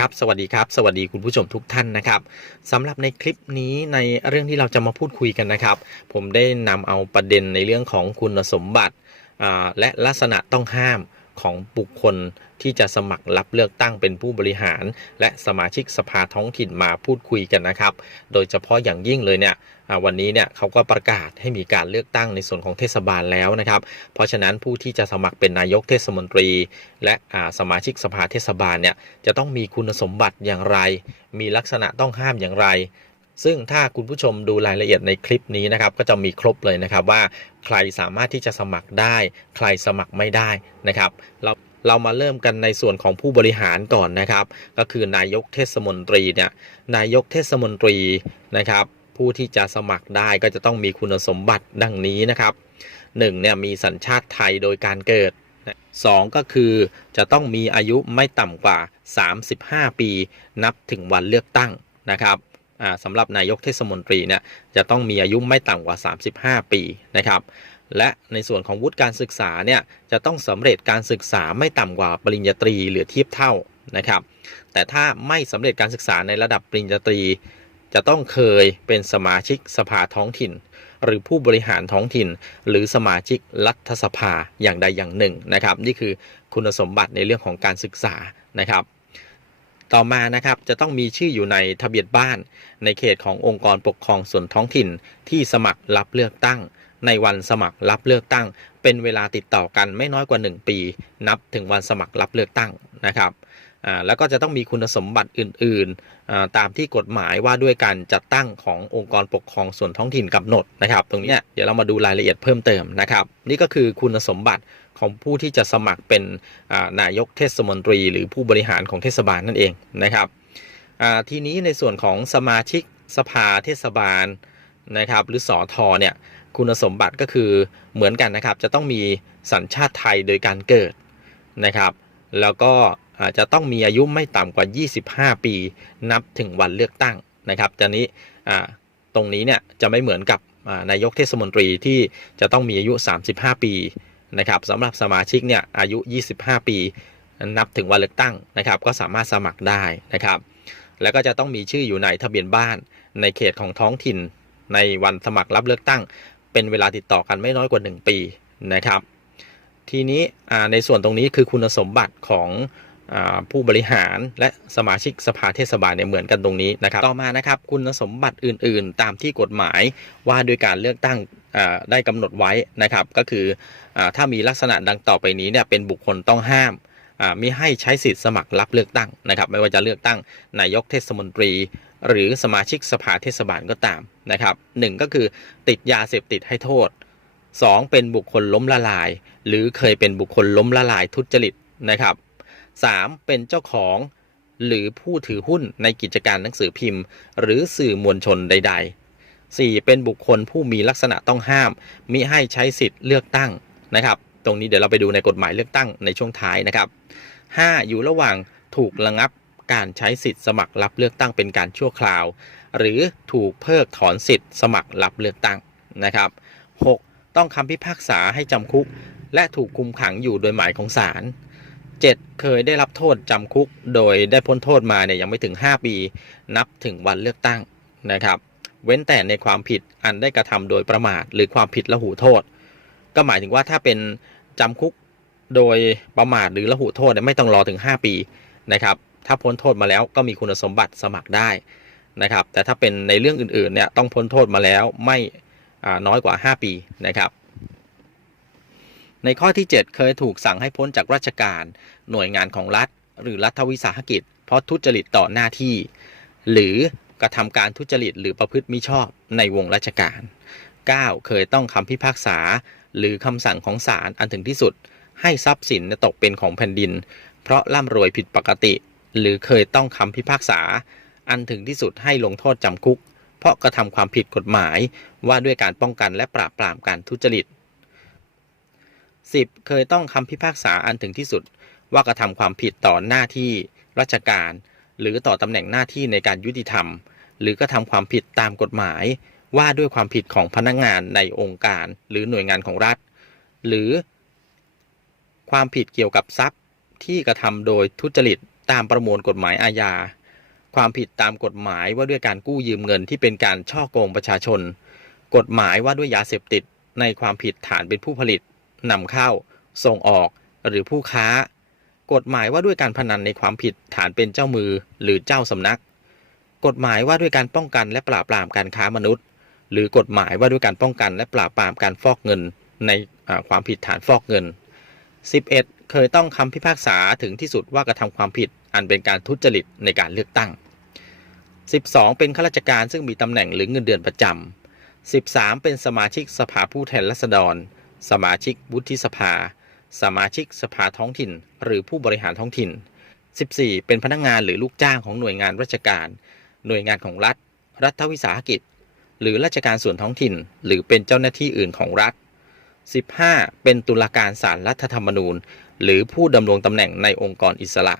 ครับสวัสดีครับ สวัสดีคุณผู้ชมทุกท่านนะครับสำหรับในคลิปนี้ในเรื่องที่เราจะมาพูดคุยกันนะครับ ผมได้นำเอาประเด็นในเรื่องของคุณสมบัติและลักษณะต้องห้าม ของบุคคลที่จะสมัครรับเลือกตั้งเป็นผู้บริหาร และสมาชิกสภาท้องถิ่นมาพูดคุยกันนะครับ โดยเฉพาะอย่างยิ่งเลยเนี่ยวันนี้เนี่ยเขาก็ประกาศให้มีการเลือกตั้งในส่วนของเทศบาลแล้วนะครับ เพราะฉะนั้นผู้ที่จะสมัครเป็นนายกเทศมนตรี และสมาชิกสภาเทศบาลเนี่ยจะต้องมีคุณสมบัติอย่างไร มีลักษณะต้องห้ามอย่างไร ซึ่งถ้าคุณผู้ชมดูรายละเอียดในคลิปนี้นะครับ ก็จะมีครบเลยนะครับว่าใครสามารถที่จะสมัครได้ ใครสมัครไม่ได้นะครับ เราเรามาเริ่มกันในส่วนของผู้บริหารก่อนนะครับ ก็คือนายกเทศมนตรีเนี่ยนายกเทศมนตรีนะครับ ผู้ที่จะสมัครได้ก็จะต้องมีคุณสมบัติดังนี้นะครับหนึ่งเนี่ยมีสัญชาติไทยโดยการเกิดสองก็คือจะต้องมีอายุไม่ต่ำกว่า 35 ปี นับถึงวันเลือกตั้งนะครับ สำหรับนายกเทศมนตรีเนี่ยจะต้องมีอายุไม่ต่ำกว่า 35 ปีนะครับและในส่วนของวุฒิการศึกษาเนี่ยจะต้องสำเร็จการศึกษาไม่ต่ำกว่าปริญญาตรีหรือเทียบเท่านะครับแต่ถ้าไม่สำเร็จการศึกษาในระดับปริญญาตรี จะต้องเคยเป็นสมาชิกสภาท้องถิ่น หรือผู้บริหารท้องถิ่น หรือสมาชิกรัฐสภาอย่างใดอย่างหนึ่งนะครับนี่คือคุณสมบัติในเรื่องของการศึกษานะครับ ต่อมานะครับจะต้องมีชื่ออยู่ในทะเบียนบ้าน ในเขตขององค์กรปกครองส่วนท้องถิ่นที่สมัครรับเลือกตั้ง ในวันสมัครรับเลือกตั้ง เป็นเวลาติดต่อกันไม่น้อยกว่า 1 ปี นับถึงวันสมัครรับเลือกตั้งนะครับ แล้วก็จะต้องมีคุณสมบัติอื่นๆ ตามที่กฎหมายว่าด้วยการจัดตั้งขององค์กรปกครองส่วนท้องถิ่นกำหนดนะครับ ตรงนี้เดี๋ยวเรามาดูรายละเอียดเพิ่มเติมนะครับ นี่ก็คือคุณสมบัติของผู้ที่จะสมัครเป็นนายกเทศมนตรี หรือผู้บริหารของเทศบาลนั่นเองนะครับทีนี้ในส่วนของสมาชิกสภาเทศบาลนะครับ หรือสอทอเนี่ยคุณสมบัติก็คือเหมือนกันนะครับ จะต้องมีสัญชาติไทยโดยการเกิดนะครับ แล้วก็ จจะต้องมีอายุไม่ต่ำกว่า 25 ปีนับถึงวันเลือกตั้งนะครับตอนนี้อ่าตรงนี้เนี่ยจะไม่เหมือนกับนายกเทศมนตรีที่จะต้องมีอายุ 35 ปีนะครับสำหรับสมาชิกเนี่ยอายุ 25 ปี นับถึงวันเลือกตั้งนะครับ ก็สามารถสมัครได้นะครับ แล้วก็จะต้องมีชื่ออยู่ในทะเบียนบ้านในเขตของท้องถิ่น ในวันสมัครรับเลือกตั้ง เป็นเวลาติดต่อกันไม่น้อยกว่า 1 ปีนะครับ ทีนี้ในส่วนตรงนี้คือคุณสมบัติของ ผู้บริหารและสมาชิกสภาเทศบาลเนี่ยเหมือนกันตรงนี้นะครับต่อมานะครับคุณสมบัติอื่น ๆ ตามที่กฎหมายว่าด้วยการเลือกตั้งได้กำหนดไว้นะครับ ก็คืออถ้ามีลักษณะดังต่อไปนี้เนี่ยเป็นบุคคลต้องห้ามมิให้ใช้สิทธิ์สมัครรับเลือกตั้งนะครับ ไม่ว่าจะเลือกตั้งนายกเทศมนตรี หรือสมาชิกสภาเทศบาลก็ตามนะครับหนึ่งก็คือติดยาเสพติดให้โทษ 2. เป็นบุคคลล้มละลาย หรือเคยเป็นบุคคลล้มละลายทุจริตนะครับ 3. เป็นเจ้าของหรือผู้ถือหุ้นในกิจการหนังสือพิมพ์ หรือสื่อมวลชนใด ๆ 4. เป็นบุคคลผู้มีลักษณะต้องห้าม มิให้ใช้สิทธิ์เลือกตั้งนะครับ ตรงนี้เดี๋ยวเราไปดูในกฎหมายเลือกตั้งในช่วงท้ายนะครับ 5. อยู่ระหว่างถูกระงับการใช้สิทธิ์สมัครรับเลือกตั้งเป็นการชั่วคราว หรือถูกเพิกถอนสิทธิ์สมัครรับเลือกตั้งนะครับ 6. ต้องคำพิพากษาให้จำคุก และถูกคุมขังอยู่โดยหมายของศาล 7. เคยได้รับโทษจำคุก โดยได้พ้นโทษมาเนี่ยยังไม่ถึง 5 ปี นับถึงวันเลือกตั้งนะครับ เว้นแต่ในความผิดอันได้กระทำโดยประมาท หรือความผิดละหูโทษ ก็หมายถึงว่าถ้าเป็นจำคุกโดยประมาทหรือละหูโทษไม่ต้องรอถึง 5 ปีนะครับ ถ้าพ้นโทษมาแล้วก็มีคุณสมบัติสมัครได้นะครับ แต่ถ้าเป็นในเรื่องอื่นๆเนี่ยต้องพ้นโทษมาแล้วไม่น้อยกว่า 5 ปีนะครับ ในข้อที่ 7 เคยถูกสั่งให้พ้นจากราชการ หน่วยงานของรัฐ หรือรัฐวิสาหกิจ เพราะทุจริตต่อหน้าที่ หรือกระทำการทุจริตหรือประพฤติมิชอบในวงราชการ 9. เคยต้องคำพิพากษา หรือคำสั่งของศาลอันถึงที่สุด ให้ทรัพย์สินตกเป็นของแผ่นดิน เพราะร่ำรวยผิดปกติ หรือเคยต้องคำพิพากษา อันถึงที่สุดให้ลงโทษจำคุก เพราะกระทำความผิดกฎหมายว่าด้วยการป้องกันและปราบปรามการทุจริต 10. เคยต้องคำพิพากษาอันถึงที่สุด ว่ากระทำความผิดต่อหน้าที่ราชการ หรือต่อตำแหน่งหน้าที่ในการยุติธรรม หรือกระทำความผิดตามกฎหมาย ว่าด้วยความผิดของพนักงานในองค์การ หรือหน่วยงานของรัฐ หรือ ความผิดเกี่ยวกับทรัพย์ที่กระทำโดยทุจริตตามประมวลกฎหมายอาญา ความผิดตามกฎหมายว่าด้วยการกู้ยืมเงินที่เป็นการช่อโกงประชาชน กฎหมายว่าด้วยยาเสพติดในความผิดฐานเป็นผู้ผลิต นำเข้า ส่งออก หรือผู้ค้า กฎหมายว่าด้วยการพนันในความผิดฐานเป็นเจ้ามือหรือเจ้าสำนัก กฎหมายว่าด้วยการป้องกันและปราบปรามการค้ามนุษย์ หรือกฎหมายว่าด้วยการป้องกันและปราบปรามการฟอกเงินในความผิดฐานฟอกเงิน 11. เคยต้องคำพิพากษาถึงที่สุดว่ากระทำความผิดอันเป็นการทุจริตในการเลือกตั้ง 12. เป็นข้าราชการซึ่งมีตำแหน่งหรือเงินเดือนประจำ 13. เป็นสมาชิกสภาผู้แทนราษฎร สมาชิกวุฒิสภา สมาชิกสภาท้องถิ่น หรือผู้บริหารท้องถิ่น 14. เป็นพนักงานหรือลูกจ้างของหน่วยงานราชการ หน่วยงานของรัฐ รัฐวิสาหกิจ หรือราชการส่วนท้องถิ่น หรือเป็นเจ้าหน้าที่อื่นของรัฐ 15. เป็นตุลาการศาลรัฐธรรมนูญ หรือผู้ดำรงตำแหน่งในองค์กรอิสระ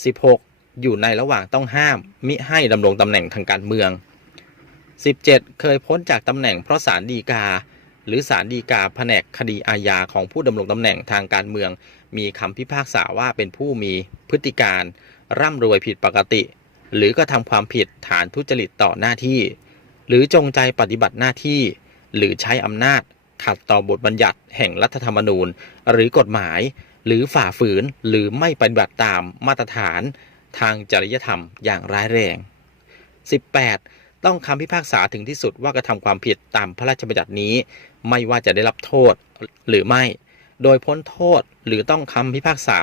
16. อยู่ในระหว่างต้องห้าม มิให้ดำรงตำแหน่งทางการเมือง 17. เคยพ้นจากตำแหน่งเพราะศาลฎีกา หรือศาลฎีกาแผนกคดีอาญาของผู้ดำรงตำแหน่งทางการเมือง มีคำพิพากษาว่าเป็นผู้มีพฤติการ ร่ำรวยผิดปกติ หรือก็ทำความผิดฐานทุจริตต่อหน้าที่ หรือจงใจปฏิบัติหน้าที่ หรือใช้อำนาจ ขัดต่อบทบัญญัติแห่งรัฐธรรมนูญ หรือกฎหมาย หรือฝ่าฝืนหรือไม่ปฏิบัติตามมาตรฐาน ทางจริยธรรมอย่างร้ายแรง 18. ต้องคำพิพากษาถึงที่สุดว่ากระทำความผิดตามพระราชบัญญัตินี้ ไม่ว่าจะได้รับโทษหรือไม่ โดยพ้นโทษหรือต้องคำพิพากษา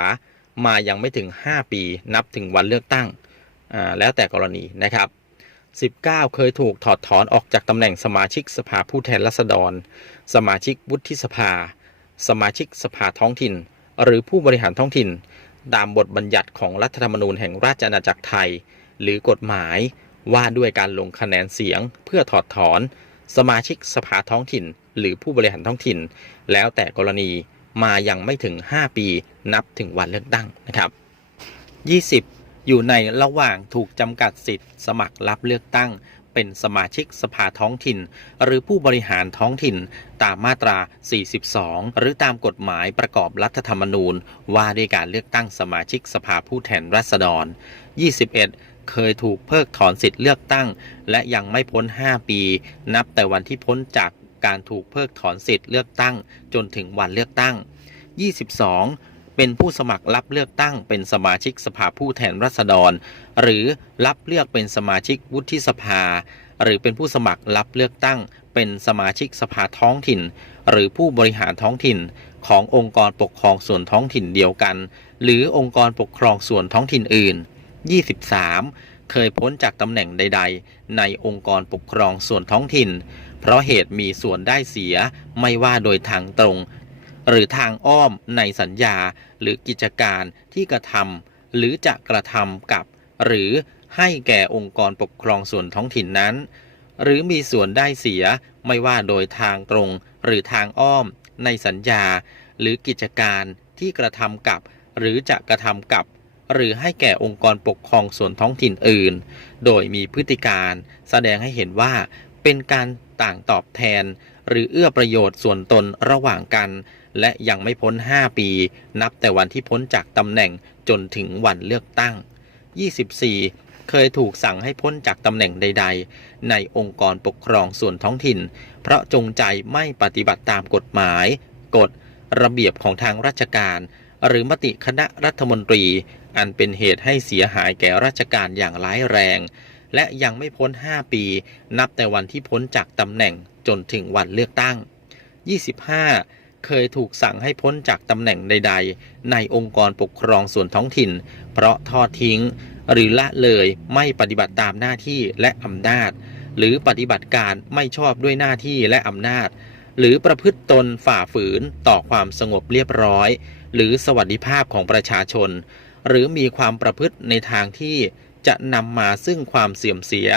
มายังไม่ถึง 5 ปีนับถึงวันเลือกตั้งแล้วแต่กรณีนะครับ 19 เคยถูกถอดถอนออกจากตำแหน่งสมาชิกสภาผู้แทนราษฎร สมาชิกวุฒิสภา สมาชิกสภาท้องถิ่น หรือผู้บริหารท้องถิ่น ตามบทบัญญัติของรัฐธรรมนูญแห่งราชอาณาจักรไทย หรือกฎหมาย ว่าด้วยการลงคะแนนเสียงเพื่อถอดถอน สมาชิกสภาท้องถิ่น หรือผู้บริหารท้องถิ่น แล้วแต่กรณีมายังไม่ถึง 5 ปีนับถึงวันเลือกตั้งนะครับ 20 อยู่ในระหว่างถูกจำกัดสิทธิ์สมัครรับเลือกตั้ง เป็นสมาชิกสภาท้องถิ่น หรือผู้บริหารท้องถิ่น ตามมาตรา 42 หรือตามกฎหมายประกอบรัฐธรรมนูญ ว่าด้วยการเลือกตั้งสมาชิกสภาผู้แทนราษฎร 21 เคยถูกเพิกถอนสิทธิ์เลือกตั้ง และยังไม่พ้น 5 ปี นับแต่วันที่พ้นจากการถูกเพิกถอนสิทธิ์เลือกตั้ง จนถึงวันเลือกตั้ง 22เป็นผู้สมัครรับเลือกตั้งเป็นสมาชิกสภาผู้แทนราษฎร หรือรับเลือกเป็นสมาชิกวุฒิสภา หรือเป็นผู้สมัครรับเลือกตั้ง เป็นสมาชิกสภาท้องถิ่น หรือผู้บริหารท้องถิ่น ขององค์กรปกครองส่วนท้องถิ่นเดียวกัน หรือองค์กรปกครองส่วนท้องถิ่นอื่น 23 เคยพ้นจากตำแหน่งใด ๆ ในองค์กรปกครองส่วนท้องถิ่น เพราะเหตุมีส่วนได้เสียไม่ว่าโดยทางตรง หรือทางอ้อมในสัญญาหรือกิจการที่กระทำหรือจะกระทำกับ หรือให้แก่องค์กรปกครองส่วนท้องถิ่นนั้น หรือมีส่วนได้เสียไม่ว่าโดยทางตรง หรือทางอ้อม ในสัญญา หรือกิจการที่กระทำกับ หรือจะกระทำกับ หรือให้แก่องค์กรปกครองส่วนท้องถิ่นอื่น โดยมีพฤติการแสดงให้เห็นว่าเป็นการต่างตอบแทน หรือเอื้อประโยชน์ส่วนตนระหว่างกัน และยังไม่พ้น 5 ปี นับแต่วันที่พ้นจากตำแหน่งจนถึงวันเลือกตั้ง 24เคยถูกสั่งให้พ้นจากตำแหน่งใด ๆ ในองค์กรปกครองส่วนท้องถิ่น เพราะจงใจไม่ปฏิบัติตามกฎหมาย กฎ ระเบียบของทางราชการ หรือมติคณะรัฐมนตรี อันเป็นเหตุให้เสียหายแก่ราชการอย่างร้ายแรง และยังไม่พ้น 5 ปี นับแต่วันที่พ้นจากตำแหน่งจนถึงวันเลือกตั้ง 25 เคยถูกสั่งให้พ้นจากตำแหน่งใด ๆ ในองค์กรปกครองส่วนท้องถิ่น เพราะทอดทิ้ง หรือละเลยไม่ปฏิบัติตามหน้าที่และอำนาจ หรือปฏิบัติการไม่ชอบด้วยหน้าที่และอำนาจ หรือประพฤติตนฝ่าฝืนต่อความสงบเรียบร้อย หรือสวัสดิภาพของประชาชน หรือมีความประพฤติในทางที่จะนำมาซึ่งความเสื่อมเสีย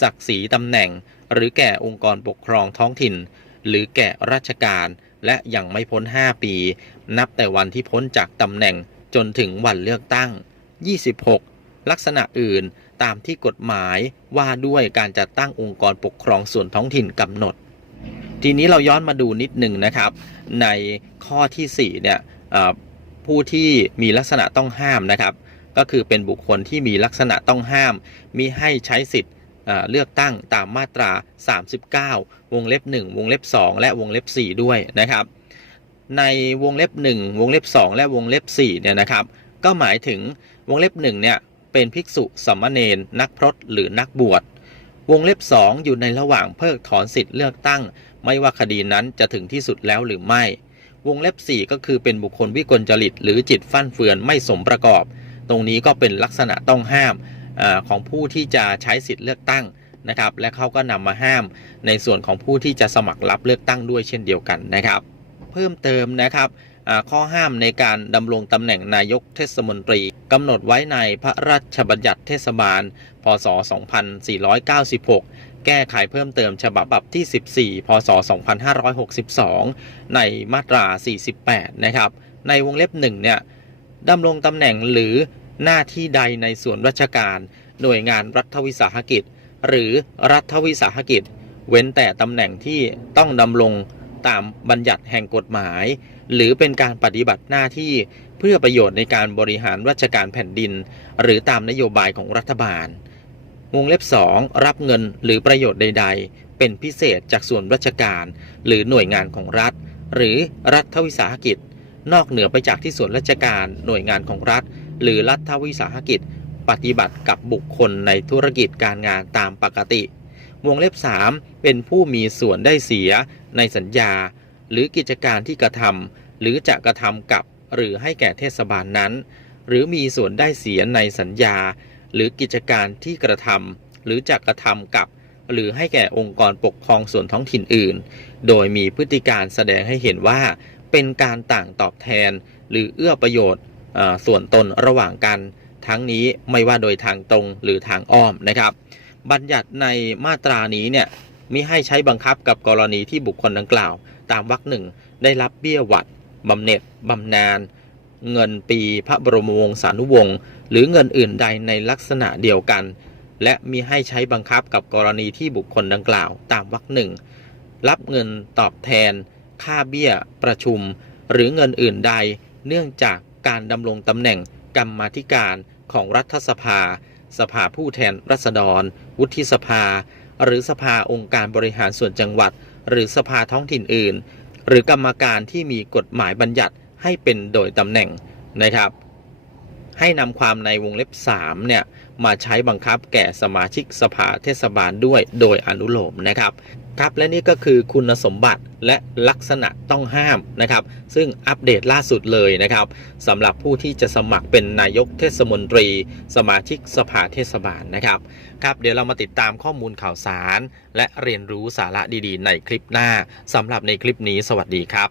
ศักดิ์ศรีตำแหน่ง หรือแก่องค์กรปกครองท้องถิ่น หรือแก่ราชการ และยังไม่พ้น 5 ปี นับแต่วันที่พ้นจากตำแหน่งจนถึงวันเลือกตั้ง 26 ลักษณะอื่นตามที่กฎหมายว่าด้วยการจัดตั้งองค์กรปกครองส่วนท้องถิ่นกำหนด ทีนี้เราย้อนมาดูนิดหนึ่งนะครับ ในข้อที่4เนี่ย ผู้ที่มีลักษณะต้องห้ามนะครับ ก็คือเป็นบุคคลที่มีลักษณะต้องห้ามมิให้ใช้สิทธิ์เลือกตั้งตามมาตรา 39 วงเล็บ 1 วงเล็บ 2 และวงเล็บ 4 ด้วยนะครับ ในวงเล็บ 1 วงเล็บ 2 และวงเล็บ4เนี่ยนะครับ ก็หมายถึงวงเล็บ1เนี่ยเป็นภิกษุสามเณรนักพรตหรือนักบวช วงเล็บ 2 อยู่ในระหว่างเพิกถอนสิทธิ์เลือกตั้ง ไม่ว่าคดีนั้นจะถึงที่สุดแล้วหรือไม่ วงเล็บ 4 ก็คือเป็นบุคคลวิกลจริต หรือจิตฟั่นเฟือนไม่สมประกอบ ตรงนี้ก็เป็นลักษณะต้องห้ามอของผู้ที่จะใช้สิทธิ์เลือกตั้งนะครับ และเขาก็นำมาห้ามในส่วนของผู้ที่จะสมัครรับเลือกตั้งด้วยเช่นเดียวกันนะครับ เพิ่มเติมนะครับข้อห้ามในการดำรงตำแหน่งนายกเทศมนตรีกำหนดไว้ในพระราชบัญญัติเทศบาล พศ 2496 แก้ไขเพิ่มเติมฉบับที่ 14 พศ 2562 ในมาตรา 48 นะครับ ในวงเล็บหนึ่งเนี่ยดำรงตำแหน่งหรือหน้าที่ใดในส่วนราชการ หน่วยงานรัฐวิสาหกิจ หรือรัฐวิสาหกิจ เว้นแต่ตำแหน่งที่ต้องดำรงตามบัญญัติแห่งกฎหมาย หรือเป็นการปฏิบัติหน้าที่เพื่อประโยชน์ในการบริหารราชการแผ่นดิน หรือตามนโยบายของรัฐบาล วงเล็บ 2 รับเงินหรือประโยชน์ใด ๆ เป็นพิเศษจากส่วนราชการ หรือหน่วยงานของรัฐ หรือรัฐวิสาหกิจ นอกเหนือไปจากที่ส่วนราชการ หน่วยงานของรัฐ หรือรัฐวิสาหกิจ ปฏิบัติกับบุคคลในธุรกิจการงานตามปกติ วงเล็บ 3 เป็นผู้มีส่วนได้เสียในสัญญา หรือกิจการที่กระทำหรือจะกระทำกับ หรือให้แก่เทศบาลนั้น หรือมีส่วนได้เสียในสัญญา หรือกิจการที่กระทำหรือจะกระทำกับ หรือให้แก่องค์กรปกครองส่วนท้องถิ่นอื่น โดยมีพฤติการแสดงให้เห็นว่าเป็นการต่างตอบแทน หรือเอื้อประโยชน์ส่วนตนระหว่างกัน ทั้งนี้ไม่ว่าโดยทางตรงหรือทางอ้อมนะครับ บัญญัติในมาตรานี้เนี่ยมิให้ใช้บังคับกับกรณีที่บุคคลดังกล่าว ตามวรรคหนึ่งได้รับเบี้ยหวัดบำเหน็จบำนาญเงินปีพระบรมวงศานุวงศ์ หรือเงินอื่นใดในลักษณะเดียวกัน และมีให้ใช้บังคับกับกรณีที่บุคคลดังกล่าว ตามวรรคหนึ่งรับเงินตอบแทน ค่าเบี้ย ประชุม หรือเงินอื่นใด เนื่องจากการดำรงตำแหน่งกรรมาธิการของรัฐสภา สภาผู้แทนรัษฎร วุฒิสภา หรือสภาองค์การบริหารส่วนจังหวัด หรือสภาท้องถิ่นอื่น หรือกรรมการที่มีกฎหมายบัญญัติให้เป็นโดยตำแหน่งนะครับ ให้นำความในวงเล็บ3เนี่ยมาใช้บังคับแก่สมาชิกสภาเทศบาลด้วยโดยอนุโลมนะครับครับและนี่ก็คือคุณสมบัติและลักษณะต้องห้ามนะครับ ซึ่งอัปเดตล่าสุดเลยนะครับสำหรับผู้ที่จะสมัครเป็นนายกเทศมนตรี สมาชิกสภาเทศบาลนะครับครับเดี๋ยวเรามาติดตามข้อมูลข่าวสาร และเรียนรู้สาระดีๆ ในคลิปหน้าสำหรับในคลิปนี้สวัสดีครับ